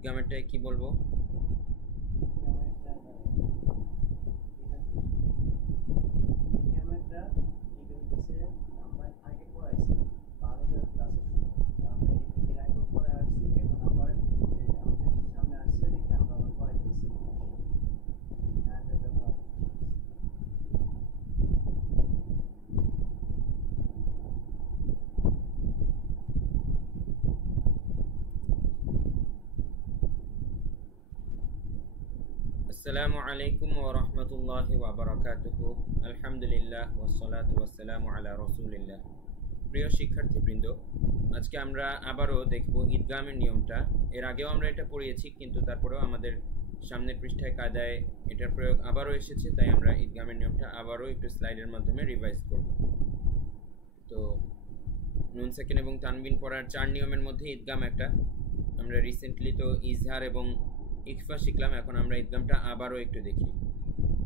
ইদগামেরটায় কি বলবো? আসসালামু আলাইকুম ওয়া রাহমাতুল্লাহি ওয়া বারাকাতুহু। আলহামদুলিল্লাহ ওয়াসসালাতু ওয়াসসালামু আলা রাসূলিল্লাহ। প্রিয় শিক্ষার্থীবৃন্দ, আজকে আমরা আবারও দেখব ইদগামের নিয়মটা। এর আগেও আমরা এটা পড়িয়েছি, কিন্তু তারপরেও আমাদের সামনের পৃষ্ঠায় কায়দায় এটার প্রয়োগ আবারও এসেছে, তাই আমরা ইদগামের নিয়মটা আবারও একটু স্লাইডের মাধ্যমে রিভাইজ করব। তো নুন সাকিন এবং তানবিন পড়ার 4 নিয়মের মধ্যে ইদগাম একটা। আমরা রিসেন্টলি তো ইজহার এবং ইখফা শিখলাম, এখন আমরা ইদগামটা আবারও একটু দেখি।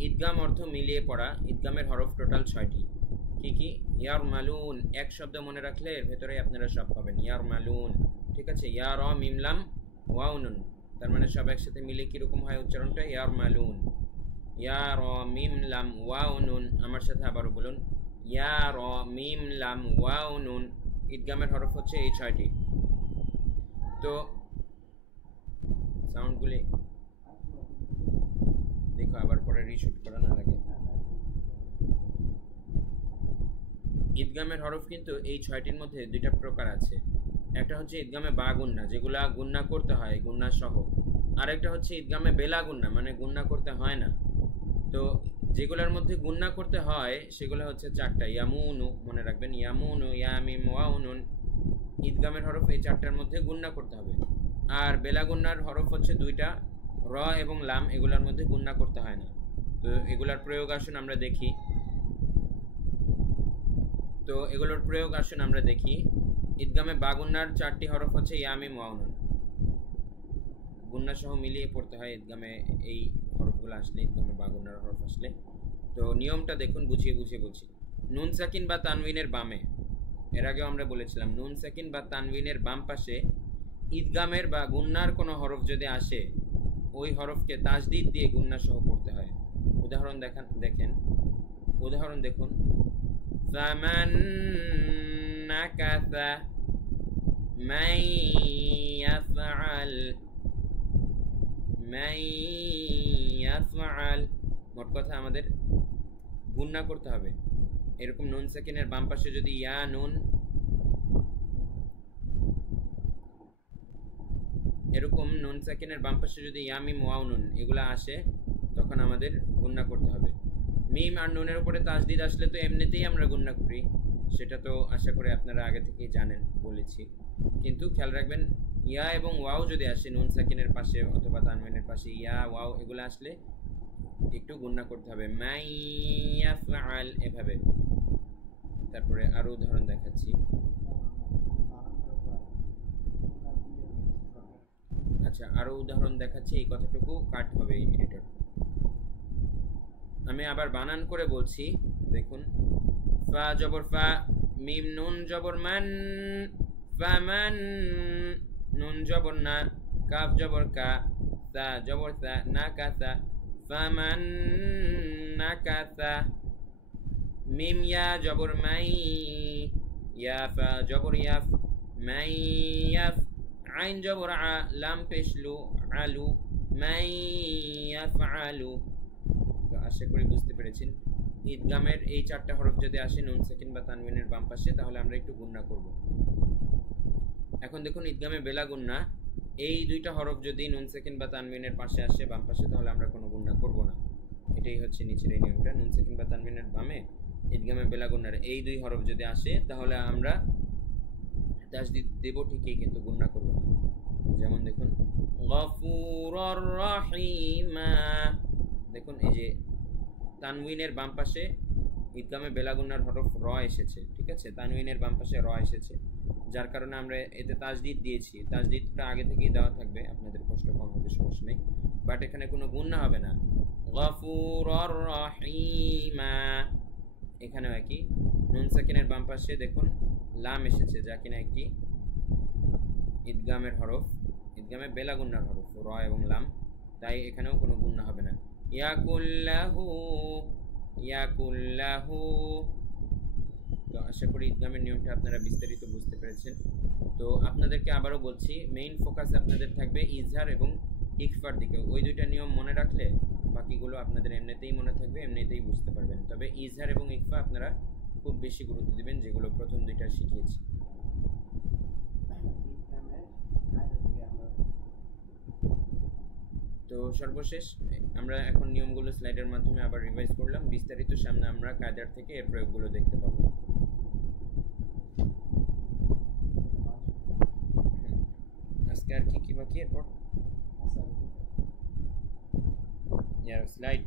ইদগাম অর্থ মিলিয়ে পড়া। ইদগামের হরফ টোটাল 6টি। কি কি? ইয়ার মালুন, এক শব্দ মনে রাখলে এর ভেতরে আপনারা সব পাবেন। ইয়ার মালুন, ঠিক আছে। ইয়া র মিমলাম ওয়াউনুন, তার মানে সব একসাথে মিলে কিরকম হয় উচ্চারণটা? ইয়ার মালুন। ইয়া র মিমলাম ওয়াউনুন, আমার সাথে আবারও বলুন, ইয়া র মিমলাম ওয়াউনুন। ইদগামের হরফ হচ্ছে এই 6টি। তো সাউন্ডগুলি দেখো, আবার পরে রিশুট করা না লাগে। ইদগামের হরফ কিন্তু এই 6টির মধ্যে 2টা প্রকার আছে। একটা হচ্ছে ইদগামে বা গুন্না, যেগুলা গুন্না করতে হয় গুন্না সহ। আর একটা হচ্ছে ইদগামে বেলা গুন্না, মানে গুন্না করতে হয় না। তো যেগুলোর মধ্যে গুন্না করতে হয় সেগুলো হচ্ছে 4টা। ইয়ামুনু, মনে রাখবেন, ইয়ামুনু, ইয়ামিম, ওয়াউনুন। ইদগামের হরফ এই 4টার মধ্যে গুন্না করতে হবে। আর বেলা গুন্নার হরফ হচ্ছে 2টা, র এবং লাম, এগুলোর মধ্যে গুন্না করতে হয় না। তো এগুলার প্রয়োগ আসুন আমরা দেখি। ইদগামে বা গুন্নার 4টি হরফ হচ্ছে ইয়ামিম, ওয়াউনুন। গুন্না সহ মিলিয়ে পড়তে হয় ইদগামে এই হরফগুলো আসলে, ইদগামে বা গুন্নার হরফ আসলে। তো নিয়মটা দেখুন, বুঝিয়ে বলছি। নুন সাকিন বা তানবিনের বামে, এর আগেও আমরা বলেছিলাম, নুন সাকিন বা তানবিনের বাম পাশে ইদগামের বা গুন্নার কোনো হরফ যদি আসে, ওই হরফকে তাজদিদ দিয়ে গুন্না সহ পড়তে হয়। উদাহরণ দেখুন। ফামান নাকাসা মান ইয়াফআল। মোট কথা আমাদের গুন্না করতে হবে। এরকম নুন সাকিনের বাম পাশে যদি ইয়া নুন, এরকম নুন সাকিনের বাম পাশে যদি ইয়ামিম, ওয়াউনুন এগুলো আসে, তখন আমাদের গুন্না করতে হবে। মিম আর নুনের উপরে তাজদিদ আসলে তো এমনিতেই আমরা গুন্না করি, সেটা তো আশা করি আপনারা আগে থেকেই জানেন, বলেছি। কিন্তু খেয়াল রাখবেন, ইয়া এবং ওয়াও যদি আসে নুন সাকিনের পাশে অথবা তানবিনের পাশে, ইয়া ওয়াও এগুলো আসলে একটু গুন্না করতে হবে, মাইয়াফআল, এভাবে। তারপরে আরো উদাহরণ দেখাচ্ছি। আচ্ছা, আরো উদাহরণ দেখাচ্ছি, এই কথাটুকু কাট হবে এডিটর। আমি আবার বানান করে বলছি, দেখুন। ফা জবর ফা, মিম নুন জবর মান, ফামান। নুন জবর না, কাফ জবর কা, সা জবর সা, নাকাসা, ফামান নাকাসা। মিম ইয়া জবর মাই, ইয়া ফা জবর ইয়াফ, মাই ইয়াফ। আইন জবর আ, লাম পেশলু, আলু, মাই ইয়াফআলু। তো আশা করি বুঝতে পেরেছেন। ইদগামের এই 4টা হরফ যদি আসে নুন সাকিন বা তানবিনের বাম পাশে, তাহলে আমরা একটু গুন্না করব। এখন দেখুন, ইদগামে বেলা গুন্না, এই 2টা হরফ যদি নুন সাকিন বা তানবিনের পাশে আসে বাম পাশে, তাহলে আমরা কোনো গুন্না করব না। এটাই হচ্ছে নিচের এই নিয়মটা। নুন সাকিন বা তানবিনের বামে ইদগামে বেলা গুন্নার এই 2 হরফ যদি আসে, তাহলে আমরা তাজদিদ দেব ঠিকই, কিন্তু গুন্না করব না। যেমন দেখুন, গফুরুর রহিমা। দেখুন, এই যে তানউইনের বাম পাশে ইদগামে বেলাগুন্নার হরফ র এসেছে, ঠিক আছে। তানউইনের বাম পাশে র এসেছে, যার কারণে আমরা এতে তাজদিদ দিয়েছি। তাজদিদটা আগে থেকেই দেওয়া থাকবে, আপনাদের কষ্ট কম হবে, সমস্যা নেই। বাট এখানে কোনো গুন্না হবে না। গফুরুর রহিমা, এখানেও একই। নুন সাকিনের বাম পাশে দেখুন লাম এসেছে, যা কিনা একটি ইদগামের হরফ। ইদগামে বেলা গুন্নার হরফ র এবং লাম, তাই এখানেও কোনো গুন্না হবে না। ইয়াকুল্লাহু, ইয়াকুল্লাহু। তো আশা করি ইদগামের নিয়মটা আপনারা বিস্তারিত বুঝতে পেরেছেন। তো আপনাদেরকে আবারও বলছি, মেইন ফোকাস আপনাদের থাকবে ইজহার এবং ইকফার দিকে। ওই দুইটা নিয়ম মনে রাখলে বাকিগুলো আপনাদের এমনিতেই মনে থাকবে, এমনিতেই বুঝতে পারবেন। তবে ইজহার এবং ইকফা আপনারা খুব বেশি গুরুত্ব দিবেন, যেগুলো প্রথম দুইটা শিখিয়েছি। তো সর্বশেষ আমরা এখন নিয়মগুলো স্লাইডের মাধ্যমে আবার রিভাইজ করলাম। বিস্তারিত সামনে আমরা কায়দার থেকে এর প্রয়োগগুলো দেখতে পাবো। আজকে আর কি কি বাকি এরপর স্লাইড